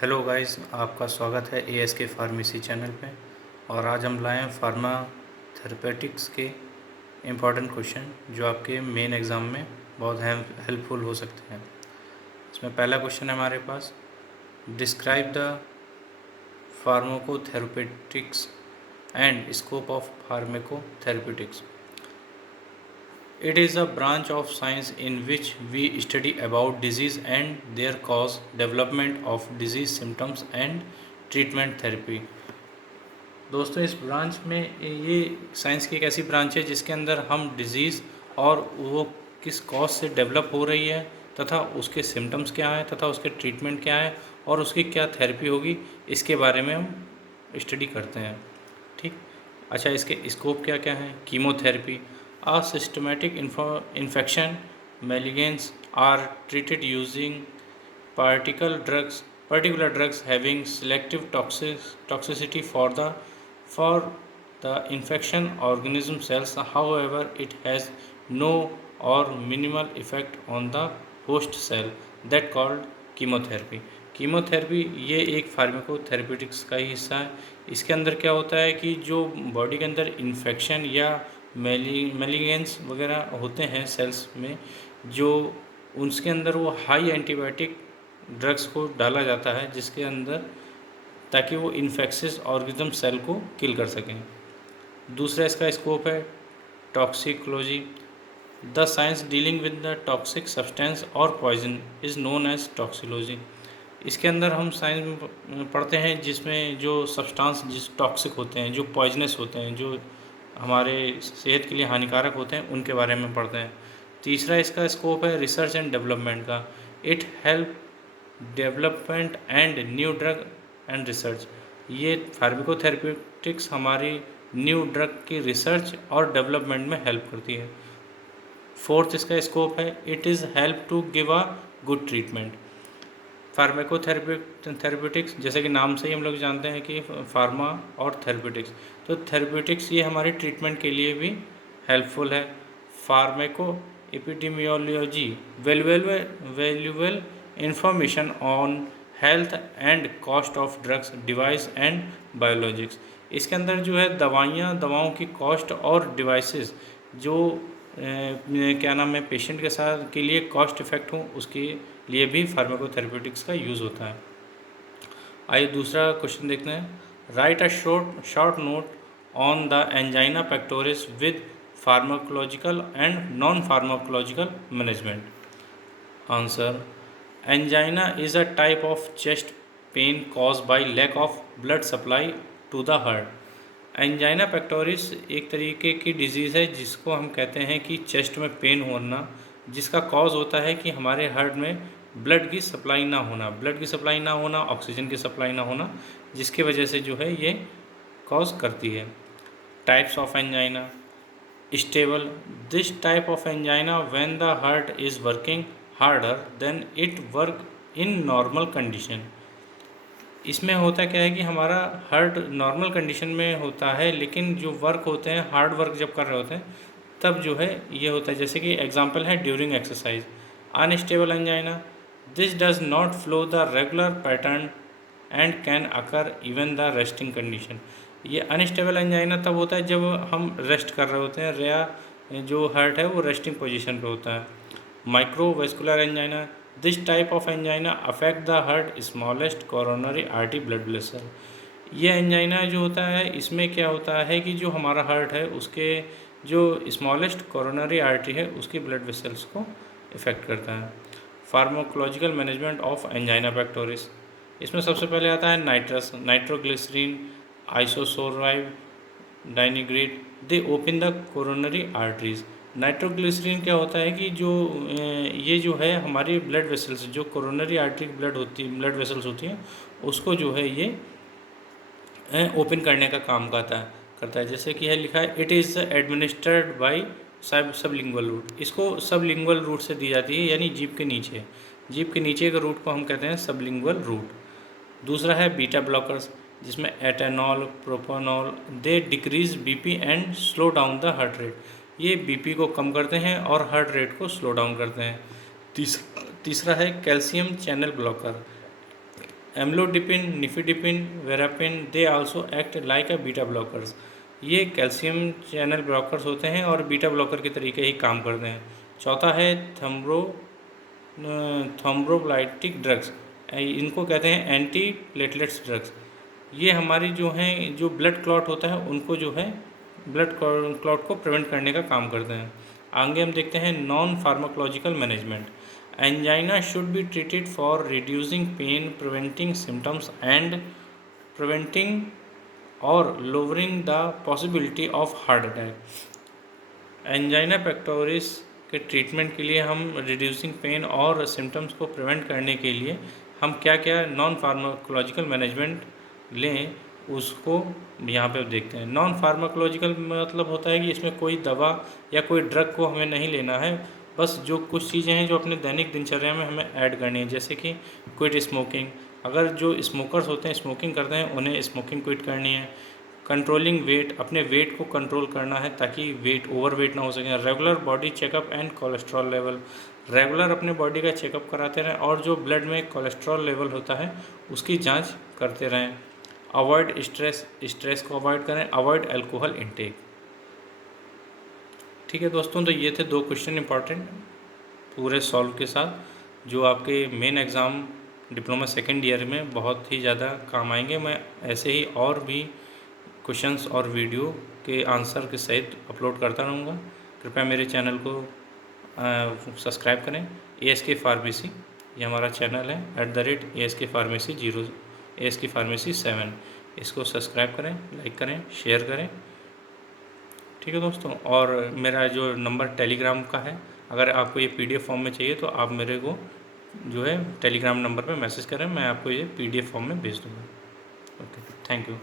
Hello guys, आपका स्वागत है एएसके फार्मेसी चैनल पे। और आज हम लाए हैं फार्मा थेरेपेटिक्स के इम्पॉर्टेंट क्वेश्चन जो आपके मेन एग्ज़ाम में बहुत हेल्पफुल हो सकते हैं। इसमें पहला क्वेश्चन है हमारे पास, describe the pharmacotherapeutics and scope of pharmacotherapeutics. It is a branch of science in which we study about disease and their cause, development of disease symptoms and treatment therapy। दोस्तों, इस ब्रांच में ये science की एक ऐसी branch है जिसके अंदर हम डिजीज़ और वो किस कॉज से डेवलप हो रही है तथा उसके सिम्टम्स क्या हैं तथा उसके ट्रीटमेंट क्या है और उसकी क्या थेरेपी होगी, इसके बारे में हम स्टडी करते हैं। ठीक, अच्छा, इसके स्कोप क्या क्या हैं? Chemotherapy, a systematic infection malignancies are treated using particular drugs having selective toxicity for the infection organism cells. However, it has no or minimal effect on the host cell, that called chemotherapy. Chemotherapy ये एक फार्माकोथेरेपेटिक्स का ही हिस्सा है। इसके अंदर क्या होता है कि जो बॉडी के अंदर इन्फेक्शन या मेलिगेंस वगैरह होते हैं सेल्स में, जो उसके अंदर वो हाई एंटीबायोटिक ड्रग्स को डाला जाता है जिसके अंदर, ताकि वो इन्फेक्शियस ऑर्गेनिज्म सेल को किल कर सकें। दूसरा इसका स्कोप है toxicology. The science dealing with the toxic substance और poison is known as toxicology. इसके अंदर हम साइंस में पढ़ते हैं जिसमें जो सब्सटेंस जिस टॉक्सिक होते हैं, जो पॉइजनस होते हैं, जो हमारे सेहत के लिए हानिकारक होते हैं, उनके बारे में पढ़ते हैं। तीसरा इसका स्कोप है रिसर्च एंड डेवलपमेंट का। It help development and new drug and research. ये फार्माकोथेरेपेटिक्स हमारी न्यू ड्रग की रिसर्च और डेवलपमेंट में हेल्प करती है। फोर्थ इसका स्कोप है, it is help to give a good treatment. Pharmacotherapeutics, जैसे कि नाम से ही हम लोग जानते हैं कि फार्मा और थेरेपेटिक्स, तो थेरेपेटिक्स ये हमारी ट्रीटमेंट के लिए भी हेल्पफुल है। Pharmaco epidemiology valuable information on health and cost of drugs device and biologics. इसके अंदर जो है दवाओं की कॉस्ट और डिवाइसेस जो क्या नाम है पेशेंट के साथ के लिए कॉस्ट इफेक्ट हो, उसके लिए भी फार्माकोथेरेपेटिक्स का यूज़ होता है। आइए दूसरा क्वेश्चन देखते हैं। Write a short note on the angina pectoris with pharmacological and non pharmacological management. Answer, angina is a type of chest pain cause by lack of blood supply to the heart. Angina pectoris एक तरीके की disease है जिसको हम कहते हैं कि chest में पेन होना, जिसका कॉज होता है कि हमारे हार्ट में ब्लड की सप्लाई ना होना, ऑक्सीजन की सप्लाई ना होना, जिसकी वजह से जो है ये कॉज करती है। Types of angina. Stable, this type of angina when the heart is working harder than it work in normal condition. इसमें होता क्या है कि हमारा हार्ट नॉर्मल कंडीशन में होता है, लेकिन जो वर्क होते हैं, हार्ड वर्क जब कर रहे होते हैं, तब जो है ये होता है। जैसे कि एग्जांपल है during exercise. Unstable angina, this does not flow the regular pattern and can occur even the resting condition. ये अनस्टेबल एंजाइना तब होता है जब हम रेस्ट कर रहे होते हैं, या जो हार्ट है वो रेस्टिंग पोजिशन पर होता है। Microvascular angina, this type of angina affect the heart smallest coronary artery blood vessel. ये एंजाइना जो होता है, इसमें क्या होता है कि जो हमारा हार्ट है उसके जो स्मॉलेस्ट कोरोनरी आर्टरी है उसकी ब्लड वेसल्स को इफेक्ट करता है। Pharmacological management of angina pectoris, इसमें सबसे पहले आता है nitroglycerin, isosorbide, dinitrate, they open the coronary arteries. Nitroglycerin क्या होता है कि जो ये जो है हमारी ब्लड वेसल्स, जो कोरोनरी आर्टरी ब्लड वेसल्स होती हैं, उसको जो है ये ओपन करने का काम करता है। जैसे कि है लिखा है, it is administered by sublingual route. इसको सबलिंगुअल रूट से दी जाती है, यानी जीभ के नीचे के रूट को हम कहते हैं सबलिंगुअल रूट। दूसरा है बीटा ब्लॉकर्स, जिसमें atenolol, propranolol, they decrease BP and slow down the heart rate. ये बीपी को कम करते हैं और हार्ट रेट को स्लो डाउन करते हैं। तीसरा है calcium channel blocker, amlodipine, nifedipine, verapamil, they also act like a beta blockers. ये कैल्शियम चैनल ब्लॉकर्स होते हैं और बीटा ब्लॉकर के तरीके ही काम करते हैं। चौथा है थ्रोम्बोलाइटिक ड्रग्स, इनको कहते हैं एंटी प्लेटलेट्स ड्रग्स। ये हमारी जो हैं, जो ब्लड क्लॉट होता है उनको जो है ब्लड क्लॉट को प्रिवेंट करने का काम करते हैं। आगे हम देखते हैं non pharmacological management. Angina should be treated for reducing pain, preventing symptoms and preventing और lowering the possibility of heart attack. Angina pectoris के ट्रीटमेंट के लिए हम रिड्यूसिंग पेन और सिम्टम्स को प्रिवेंट करने के लिए हम क्या क्या नॉन फार्माकोलॉजिकल मैनेजमेंट लें, उसको यहाँ पे देखते हैं। नॉन फार्माकोलॉजिकल मतलब होता है कि इसमें कोई दवा या कोई ड्रग को हमें नहीं लेना है, बस जो कुछ चीज़ें हैं जो अपने दैनिक दिनचर्या में हमें ऐड करनी है, जैसे कि क्विट स्मोकिंग। अगर जो स्मोकर्स होते हैं, स्मोकिंग करते हैं, उन्हें स्मोकिंग क्विट करनी है। कंट्रोलिंग वेट, अपने वेट को कंट्रोल करना है ताकि ओवर वेट ना हो सके। Regular body checkup and cholesterol level, regular अपने बॉडी का चेकअप कराते रहें और जो ब्लड में कोलेस्ट्रॉल लेवल होता है उसकी जांच करते रहें। अवॉइड स्ट्रेस को अवॉइड करें। Avoid alcohol intake. ठीक है दोस्तों, तो ये थे 2 क्वेश्चन इंपॉर्टेंट पूरे सॉल्व के साथ, जो आपके main exam diploma second year में बहुत ही ज़्यादा काम आएंगे। मैं ऐसे ही और भी क्वेश्चंस और वीडियो के आंसर के सहित अपलोड करता रहूँगा। कृपया मेरे चैनल को सब्सक्राइब करें। ASK फार्मेसी ये हमारा चैनल है, @ASK फार्मेसी 0 ASK फार्मेसी 7। इसको सब्सक्राइब करें, लाइक करें, शेयर करें। ठीक है दोस्तों, और मेरा जो नंबर टेलीग्राम का है, अगर आपको ये PDF फॉर्म में चाहिए तो आप मेरे को जो है टेलीग्राम नंबर पे मैसेज करें, मैं आपको ये PDF फॉर्म में भेज दूँगा। Okay, thank you.